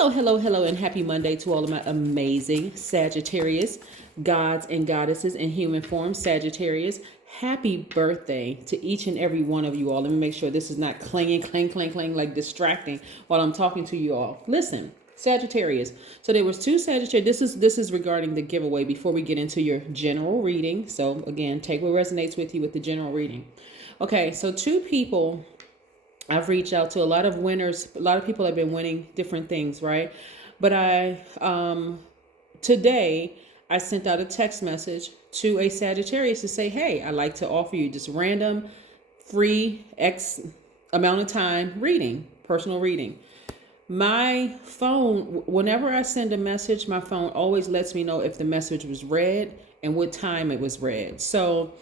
Hello, and happy Monday to all of my amazing Sagittarius, gods and goddesses in human form. Sagittarius, happy birthday to each and every one of you all. Let me make sure this is not clanging, clang, like distracting while I'm talking to you all. Listen, Sagittarius. So there was two Sagittarius. This is regarding the giveaway before we get into your general reading. So again, take what resonates with you with the general reading. Okay, so two people I've reached out to, a lot of winners. A lot of people have been winning different things, right? But today I sent out a text message to a Sagittarius to say, hey, I'd like to offer you just random free X amount of time reading, personal reading. My phone, whenever I send a message, my phone always lets me know if the message was read and what time it was read. So,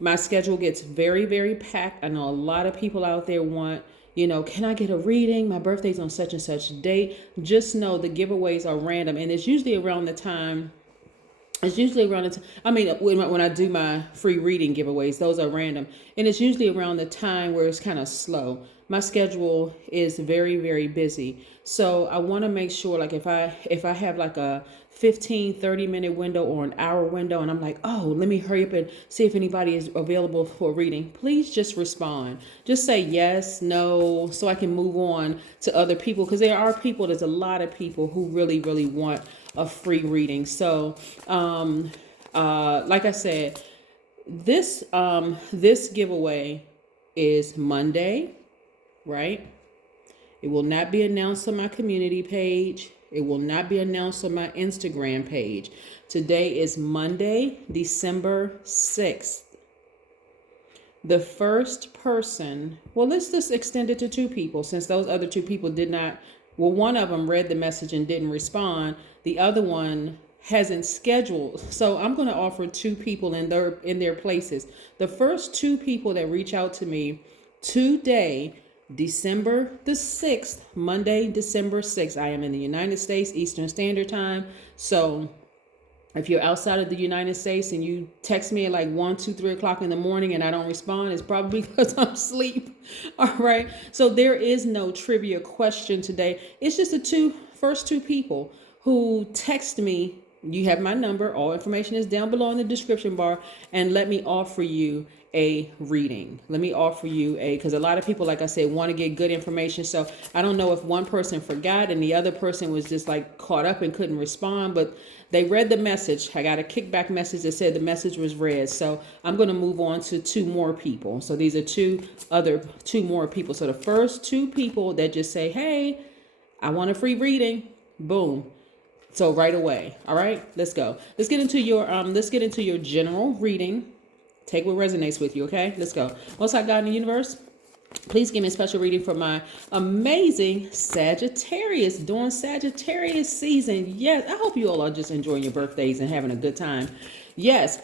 my schedule gets very, very packed. I know a lot of people out there want, can I get a reading? My birthday's on such and such date. Just know the giveaways are random. And it's usually around the time. When I do my free reading giveaways, those are random. And it's usually around the time where it's kind of slow. My schedule is very, very busy. So I want to make sure, like if I have like a 15-30 minute window or an hour window and I'm like, oh, let me hurry up and see if anybody is available for a reading, please just respond. Just say yes, no, so I can move on to other people, because there's a lot of people who really, really want a free reading. So like I said, this giveaway is Monday, right? It will not be announced on my community page. It will not be announced on my Instagram page. Today is Monday, December 6th. The first person, well, let's just extend it to two people, since those other two people did not, well, one of them read the message and didn't respond. The other one hasn't scheduled. So I'm going to offer two people in their places. The first two people that reach out to me today, December the 6th, Monday, December 6th. I am in the United States, Eastern Standard Time. So if you're outside of the United States and you text me at like 1, 2, 3 o'clock in the morning and I don't respond, it's probably because I'm asleep. All right. So there is no trivia question today. It's just the first two people who text me. You have my number. All information is down below in the description bar. And let me offer you a reading. Let me offer you because a lot of people, like I said, want to get good information. So I don't know if one person forgot and the other person was just like caught up and couldn't respond, but they read the message. I got a kickback message that said the message was read. So I'm going to move on to two more people. So these are two more people. So the first two people that just say, hey, I want a free reading. Boom. So right away. All right, let's go. Let's get into your general reading. Take what resonates with you, okay? Let's go. Most High God in the universe, please give me a special reading for my amazing Sagittarius during Sagittarius season. Yes, I hope you all are just enjoying your birthdays and having a good time. Yes,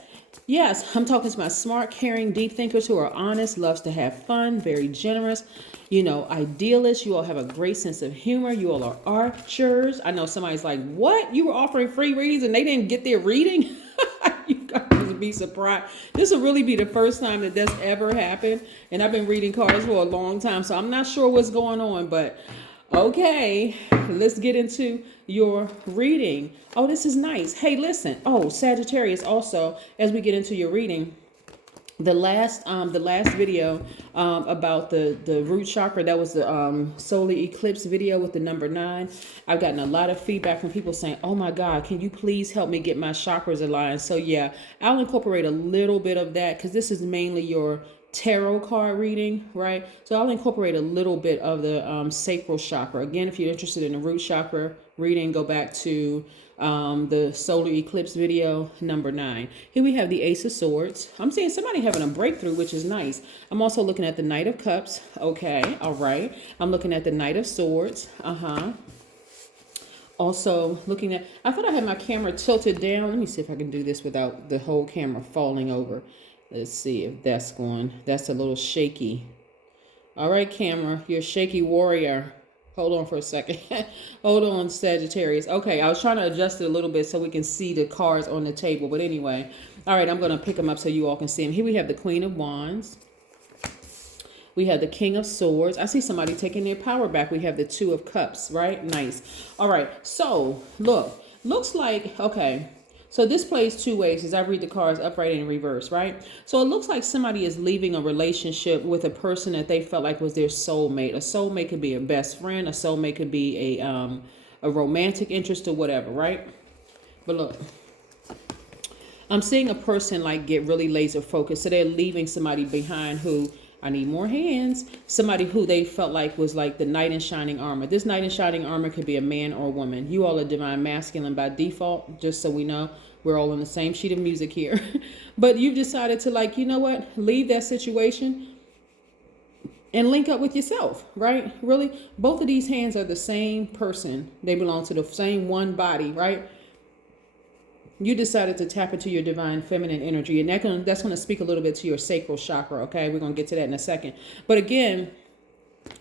I'm talking to my smart, caring, deep thinkers who are honest, loves to have fun, very generous, idealists. You all have a great sense of humor. You all are archers. I know somebody's like, what? You were offering free readings and they didn't get their reading? You guys would be surprised. This will really be the first time that that's ever happened. And I've been reading cards for a long time, so I'm not sure what's going on, but okay, let's get into your reading. Oh, this is nice. Hey, listen. Oh, Sagittarius, also, as we get into your reading, the last video about the root chakra, that was the solar eclipse video with the number 9. I've gotten a lot of feedback from people saying, oh my God, can you please help me get my chakras aligned? So yeah, I'll incorporate a little bit of that because this is mainly your tarot card reading, right? So I'll incorporate a little bit of the sacral chakra. Again, if you're interested in the root chakra reading, go back to the solar eclipse video number 9. Here we have the Ace of Swords. I'm seeing somebody having a breakthrough, which is nice. I'm also looking at the Knight of Cups. Okay, all right. I'm looking at the Knight of Swords. Also looking at, I thought I had my camera tilted down. Let me see if I can do this without the whole camera falling over. Let's see if that's a little shaky. All right, camera, you're a shaky warrior. Hold on for a second. Hold on, Sagittarius. Okay, I was trying to adjust it a little bit so we can see the cards on the table. But anyway, all right, I'm going to pick them up so you all can see them. Here we have the Queen of Wands. We have the King of Swords. I see somebody taking their power back. We have the Two of Cups, right? Nice. All right. So looks like, okay. So this plays two ways as I read the cards upright and in reverse, right? So it looks like somebody is leaving a relationship with a person that they felt like was their soulmate. A soulmate could be a best friend. A soulmate could be a romantic interest or whatever, right? But look, I'm seeing a person like get really laser focused. So they're leaving somebody behind who, I need more hands, somebody who they felt like was like the knight in shining armor. This knight in shining armor could be a man or a woman. You all are divine masculine by default, just so we know. We're all on the same sheet of music here. But you've decided to, like, you know what, leave that situation and link up with yourself, right? Really, both of these hands are the same person. They belong to the same one body, right? You decided to tap into your divine feminine energy, and that's going to speak a little bit to your sacral chakra, okay? We're going to get to that in a second. But again,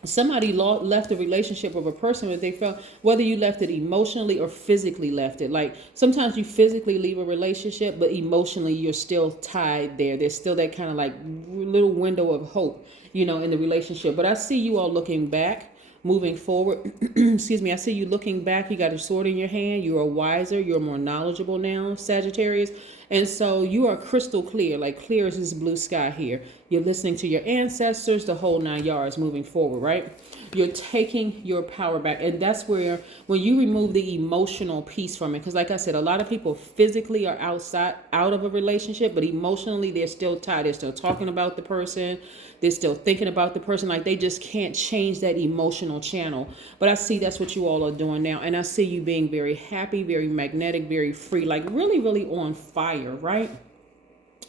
somebody left a relationship of a person that they felt, whether you left it emotionally or physically left it. Like sometimes you physically leave a relationship, but emotionally you're still tied there. There's still that kind of like little window of hope, in the relationship. But I see you all looking back, moving forward. Excuse me. I see you looking back. You got a sword in your hand. You are wiser. You're more knowledgeable now, Sagittarius. And so you are crystal clear, like clear as this blue sky here. You're listening to your ancestors, the whole 9 yards moving forward, right? You're taking your power back. And that's where, when you remove the emotional piece from it, because like I said, a lot of people physically are out of a relationship, but emotionally they're still tied. They're still talking about the person. They're still thinking about the person. Like they just can't change that emotional channel. But I see that's what you all are doing now. And I see you being very happy, very magnetic, very free, like really, really on fire, right?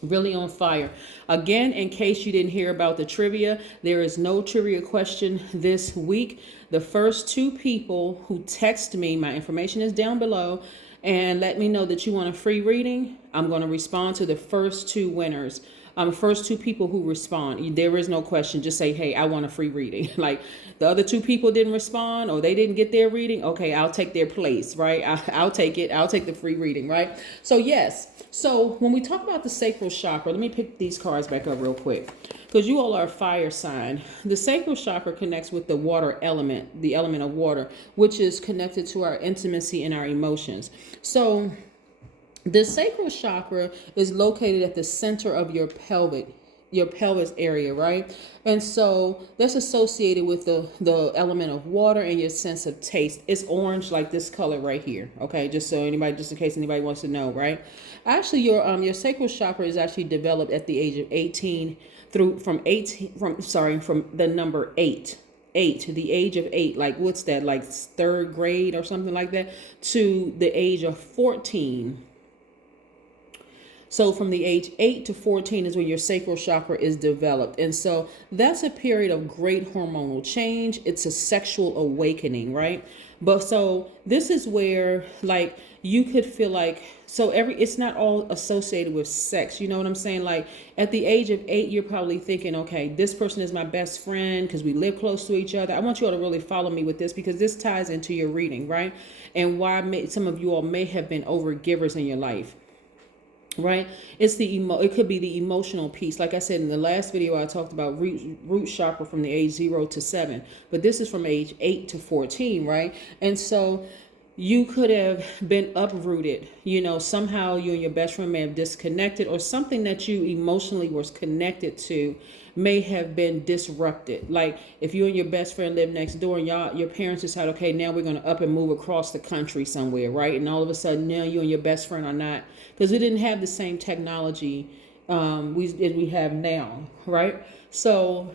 Really on fire. Again, in case you didn't hear about the trivia, there is no trivia question this week. The first 2 people who text me, my information is down below, and let me know that you want a free reading, I'm going to respond to the first 2 winners. First 2 people who respond, there is no question. Just say, hey, I want a free reading. Like the other 2 people didn't respond or they didn't get their reading. Okay, I'll take their place, right? I'll take it. I'll take the free reading, right? So yes. So when we talk about the sacral chakra, let me pick these cards back up real quick because you all are a fire sign. The sacral chakra connects with the water element, the element of water, which is connected to our intimacy and our emotions. So the sacral chakra is located at the center of your pelvis area, right? And so that's associated with the element of water and your sense of taste. It's orange, like this color right here. Okay, just in case anybody wants to know, right? Actually, your sacral chakra is actually developed at the age of 18 from the number 8. 8 to the age of 8, like what's that, like 3rd grade or something like that, to the age of 14. So from the age 8 to 14 is when your sacral chakra is developed. And so that's a period of great hormonal change. It's a sexual awakening, right? But so this is where like you could feel like, it's not all associated with sex. You know what I'm saying? Like at the age of 8, you're probably thinking, okay, this person is my best friend because we live close to each other. I want you all to really follow me with this because this ties into your reading, right? And why some of you all may have been overgivers in your life. Right? It could be the emotional piece. Like I said in the last video, I talked about root chakra from the age 0 to 7, but this is from age 8 to 14, right? And so you could have been uprooted, somehow you and your best friend may have disconnected, or something that you emotionally was connected to may have been disrupted. Like if you and your best friend live next door and your parents decide, okay, now we're going to up and move across the country somewhere, right? And all of a sudden now you and your best friend are not, because we didn't have the same technology we have now, right? So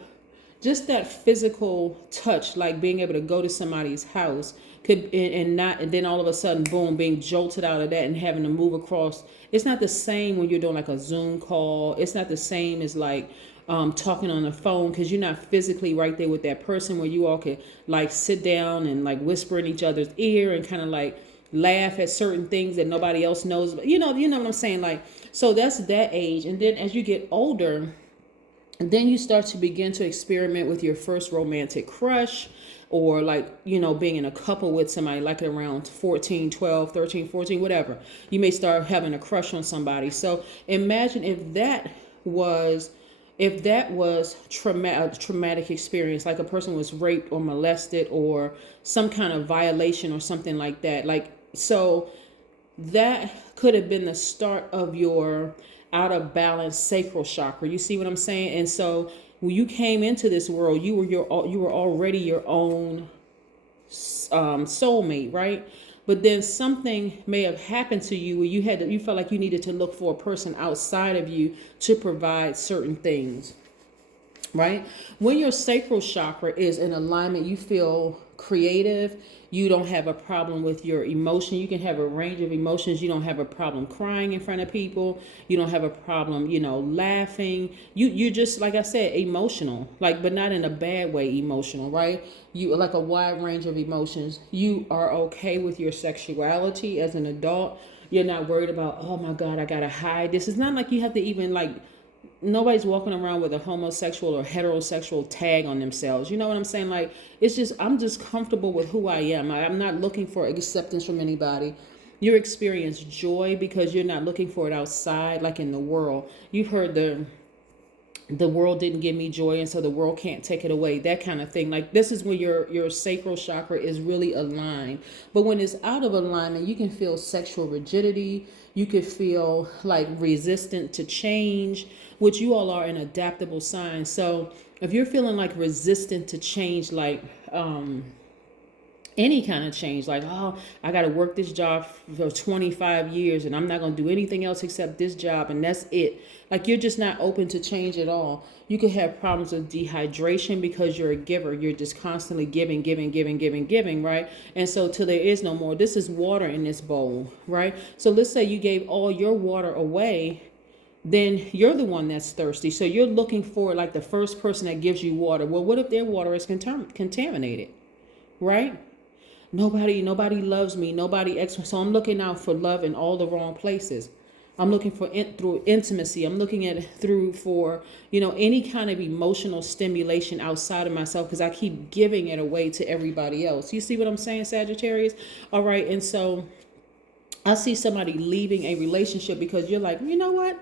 just that physical touch, like being able to go to somebody's house and then all of a sudden, boom, being jolted out of that and having to move across. It's not the same when you're doing like a Zoom call. It's not the same as like talking on the phone, because you're not physically right there with that person where you all could like sit down and like whisper in each other's ear and kind of like laugh at certain things that nobody else knows. But you know what I'm saying? Like, so that's that age. And then as you get older, then you start to begin to experiment with your first romantic crush, or like, being in a couple with somebody, like around 14, 12, 13, 14, whatever. You may start having a crush on somebody. So imagine if that was if that was traumatic experience, like a person was raped or molested or some kind of violation or something like that, like, so that could have been the start of your out of balance sacral chakra. You see what I'm saying? And so when you came into this world, you were already your own soulmate, right? But then something may have happened to you where you felt like you needed to look for a person outside of you to provide certain things, right? When your sacral chakra is in alignment, you feel creative. You don't have a problem with your emotion. You can have a range of emotions. You don't have a problem crying in front of people. You don't have a problem, laughing. You're just, like I said, emotional, like, but not in a bad way emotional, right? You like a wide range of emotions. You are okay with your sexuality as an adult. You're not worried about, oh my God, I gotta hide this. It's not like you have to even nobody's walking around with a homosexual or heterosexual tag on themselves. You know what I'm saying? Like, it's just, I'm just comfortable with who I am. I'm not looking for acceptance from anybody. You experience joy because you're not looking for it outside, like in the world. You've heard the world didn't give me joy, and so the world can't take it away, that kind of thing. Like, this is when your sacral chakra is really aligned. But when it's out of alignment, you can feel sexual rigidity. You could feel like resistant to change, which you all are an adaptable sign. So if you're feeling like resistant to change, like any kind of change, like, oh, I got to work this job for 25 years and I'm not going to do anything else except this job and that's it. Like, you're just not open to change at all. You could have problems with dehydration because you're a giver. You're just constantly giving, right? And so till there is no more, this is water in this bowl, right? So let's say you gave all your water away, then you're the one that's thirsty. So you're looking for like the first person that gives you water. Well, what if their water is contaminated, right? Nobody loves me. So I'm looking out for love in all the wrong places. I'm looking for through intimacy. I'm looking at it for any kind of emotional stimulation outside of myself because I keep giving it away to everybody else. You see what I'm saying, Sagittarius? All right. And so I see somebody leaving a relationship because you're like, you know what?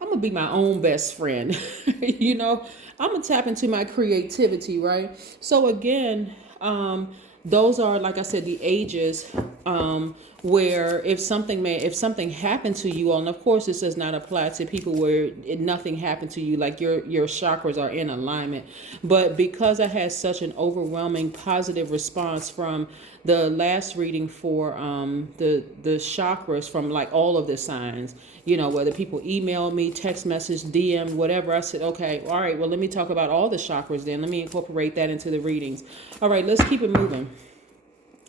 I'm going to be my own best friend. I'm going to tap into my creativity, right? So again, those are, like I said, the ages where if something happened to you all, and of course this does not apply to people where nothing happened to you, like your chakras are in alignment. But because I had such an overwhelming positive response from the last reading for the chakras from like all of the signs, whether people email me, text message, DM, whatever, I said, okay, all right, well, let me talk about all the chakras then. Let me incorporate that into the readings. All right, let's keep it moving.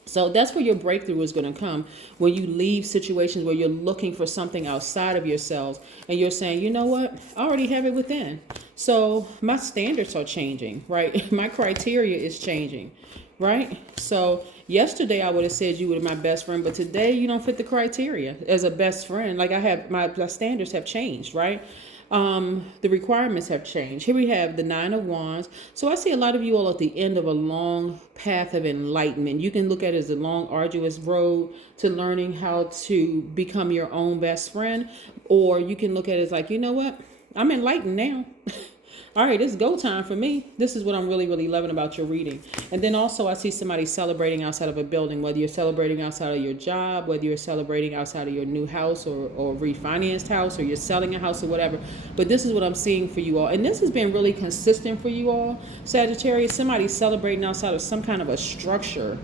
So that's where your breakthrough is going to come, when you leave situations where you're looking for something outside of yourselves and you're saying, you know what, I already have it within. So my standards are changing, right? My criteria is changing, right? So yesterday I would have said you were my best friend, but today you don't fit the criteria as a best friend. Like, I have my standards have changed, right? The requirements have changed. Here we have the 9 of Wands. So I see a lot of you all at the end of a long path of enlightenment. You can look at it as a long, arduous road to learning how to become your own best friend. Or you can look at it as like, you know what? I'm enlightened now. All right, it's go time for me. This is what I'm really, really loving about your reading. And then also I see somebody celebrating outside of a building, whether you're celebrating outside of your job, whether you're celebrating outside of your new house or refinanced house, or you're selling a house or whatever. But this is what I'm seeing for you all. And this has been really consistent for you all, Sagittarius. Somebody celebrating outside of some kind of a structure.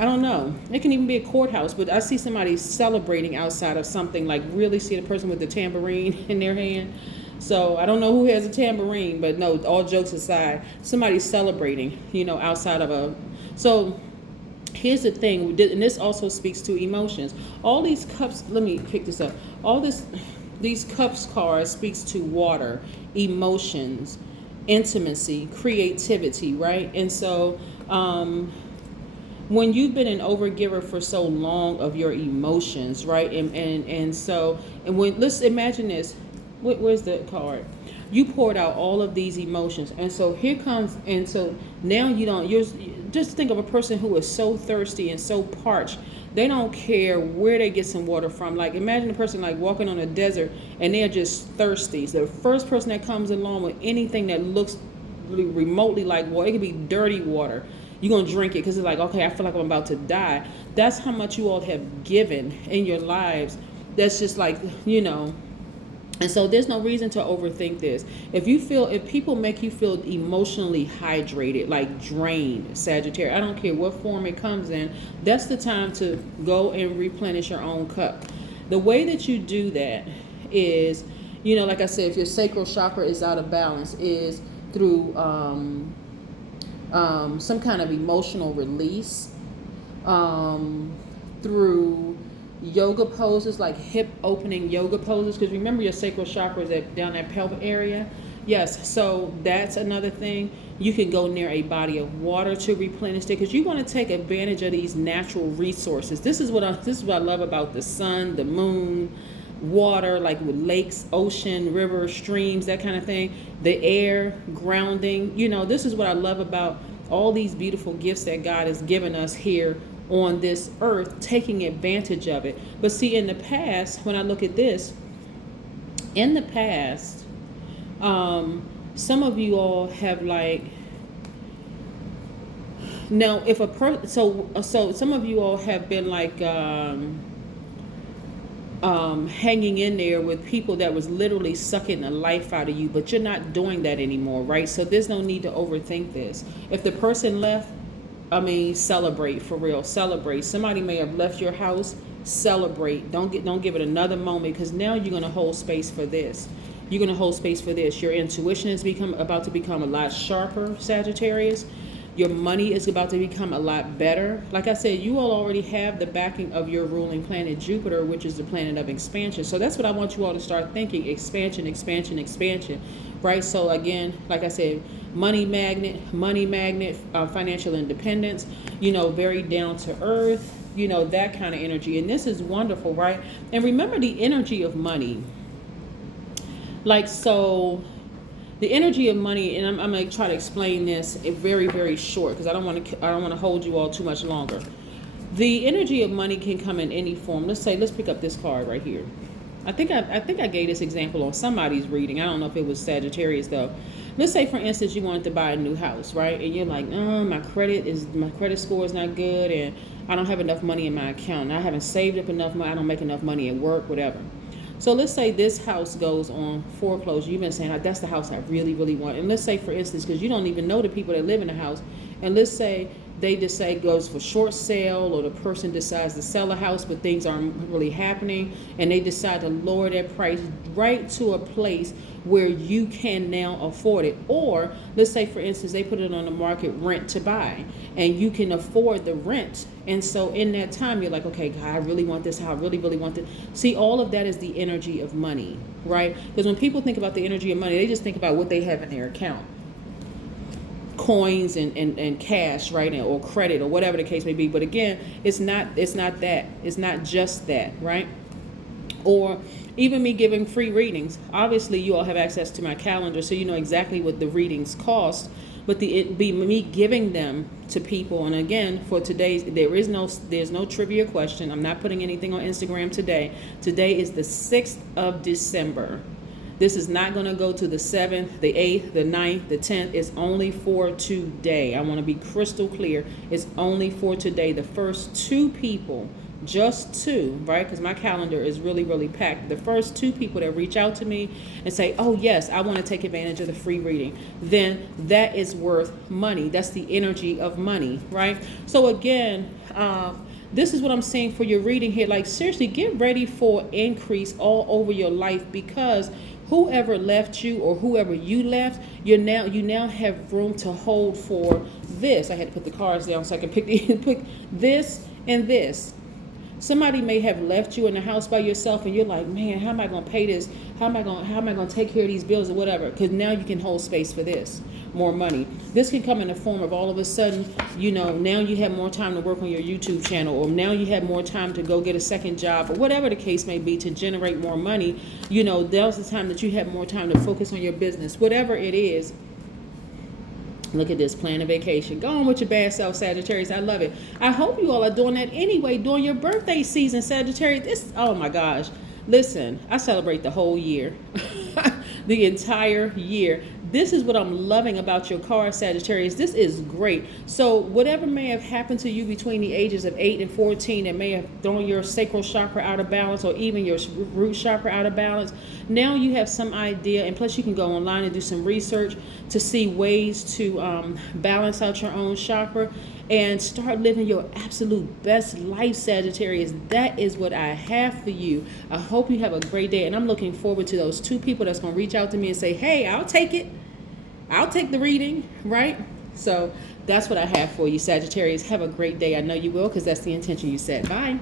I don't know. It can even be a courthouse, but I see somebody celebrating outside of something, like really see the person with the tambourine in their hand. So I don't know who has a tambourine, but no, all jokes aside, somebody's celebrating, outside of a, so here's the thing, and this also speaks to emotions. All these cups, let me pick this up. These cups cards speaks to water, emotions, intimacy, creativity, right? And so, when you've been an overgiver for so long of your emotions, right? And when, let's imagine this. Where's the card? You poured out all of these emotions, and so here comes, and so now just think of a person who is so thirsty and so parched. They don't care where they get some water from. Like, imagine a person like walking on a desert and they're just thirsty. So the first person that comes along with anything that looks really remotely like water, it could be dirty water, you're going to drink it because it's like, okay, I feel like I'm about to die. That's how much you all have given in your lives. That's just like, and so there's no reason to overthink this. If people make you feel emotionally hydrated, like drained, Sagittarius, I don't care what form it comes in, that's the time to go and replenish your own cup. The way that you do that is, like I said, if your sacral chakra is out of balance, is through some kind of emotional release, through yoga poses, like hip opening yoga poses, because remember your sacral chakra is down that pelvic area. Yes, so that's another thing. You can go near a body of water to replenish it, because you want to take advantage of these natural resources. This is what I love about the sun, the moon, water, like with lakes, ocean, river, streams, that kind of thing, the air, grounding. This is what I love about all these beautiful gifts that God has given us here on this earth, taking advantage of it. But see, in the past, when I look at this, in the past, some of you all have like, now if a person, so some of you all have been like hanging in there with people that was literally sucking the life out of you, but you're not doing that anymore, right? So there's no need to overthink this. If the person left, celebrate, for real, celebrate. Somebody may have left your house, celebrate. Don't give it another moment, because now you're going to hold space for this. You're going to hold space for this. Your intuition is about to become a lot sharper, Sagittarius. Your money is about to become a lot better. Like I said, you all already have the backing of your ruling planet, Jupiter, which is the planet of expansion. So that's what I want you all to start thinking: expansion, expansion, expansion, right? So again, like I said, money magnet, financial independence, very down to earth, that kind of energy. And this is wonderful, right? And remember the energy of money. The energy of money, and I'm going to try to explain this very, very short, because I don't want to hold you all too much longer. The energy of money can come in any form. Let's pick up this card right here. I think I gave this example on somebody's reading. I don't know if it was Sagittarius though. Let's say, for instance, you wanted to buy a new house, right? And you're like, my credit score is not good, and I don't have enough money in my account, and I haven't saved up enough money. I don't make enough money at work, whatever. So let's say this house goes on foreclosure. You've been saying, that's the house I really, really want. And let's say, for instance, because you don't even know the people that live in the house, and let's say they decide goes for short sale, or the person decides to sell a house, but things aren't really happening, and they decide to lower their price right to a place where you can now afford it. Or let's say, for instance, they put it on the market, rent to buy, and you can afford the rent. And so in that time, you're like, okay, God, I really want this house. I really, really want this. See, all of that is the energy of money, right? Because when people think about the energy of money, they just think about what they have in their account. Coins and cash, right? Or credit, or whatever the case may be. But again, it's not that. It's not just that, right? Or even me giving free readings. Obviously, you all have access to my calendar, so you know exactly what the readings cost. But it be me giving them to people. And again, for today's, there's no trivia question. I'm not putting anything on Instagram today. Today is the 6th of December. This is not going to go to the 7th, the 8th, the 9th, the 10th. It's only for today. I want to be crystal clear. It's only for today. The first 2 people, just 2, right? Because my calendar is really, really packed. The first 2 people that reach out to me and say, oh, yes, I want to take advantage of the free reading, then that is worth money. That's the energy of money, right? So again, this is what I'm saying for your reading here. Like, seriously, get ready for increase all over your life, because whoever left you or whoever you left, you now have room to hold for this. I had to put the cards down so I can pick this and this. Somebody may have left you in the house by yourself, and you're like, man, how am I going to pay this? How am I going to take care of these bills or whatever? Because now you can hold space for this, more money. This can come in the form of all of a sudden, now you have more time to work on your YouTube channel, or now you have more time to go get a second job, or whatever the case may be, to generate more money. There's the time that you have more time to focus on your business, whatever it is. Look at this, plan a vacation. Go on with your bad self, Sagittarius. I love it. I hope you all are doing that anyway during your birthday season, Sagittarius. This, oh my gosh. Listen, I celebrate the whole year, the entire year. This is what I'm loving about your card, Sagittarius. This is great. So whatever may have happened to you between the ages of 8 and 14 that may have thrown your sacral chakra out of balance, or even your root chakra out of balance, now you have some idea, and plus you can go online and do some research to see ways to balance out your own chakra and start living your absolute best life, Sagittarius. That is what I have for you. I hope you have a great day, and I'm looking forward to those 2 people that's going to reach out to me and say, hey, I'll take it. I'll take the reading, right? So that's what I have for you, Sagittarius. Have a great day. I know you will, because that's the intention you set. Bye.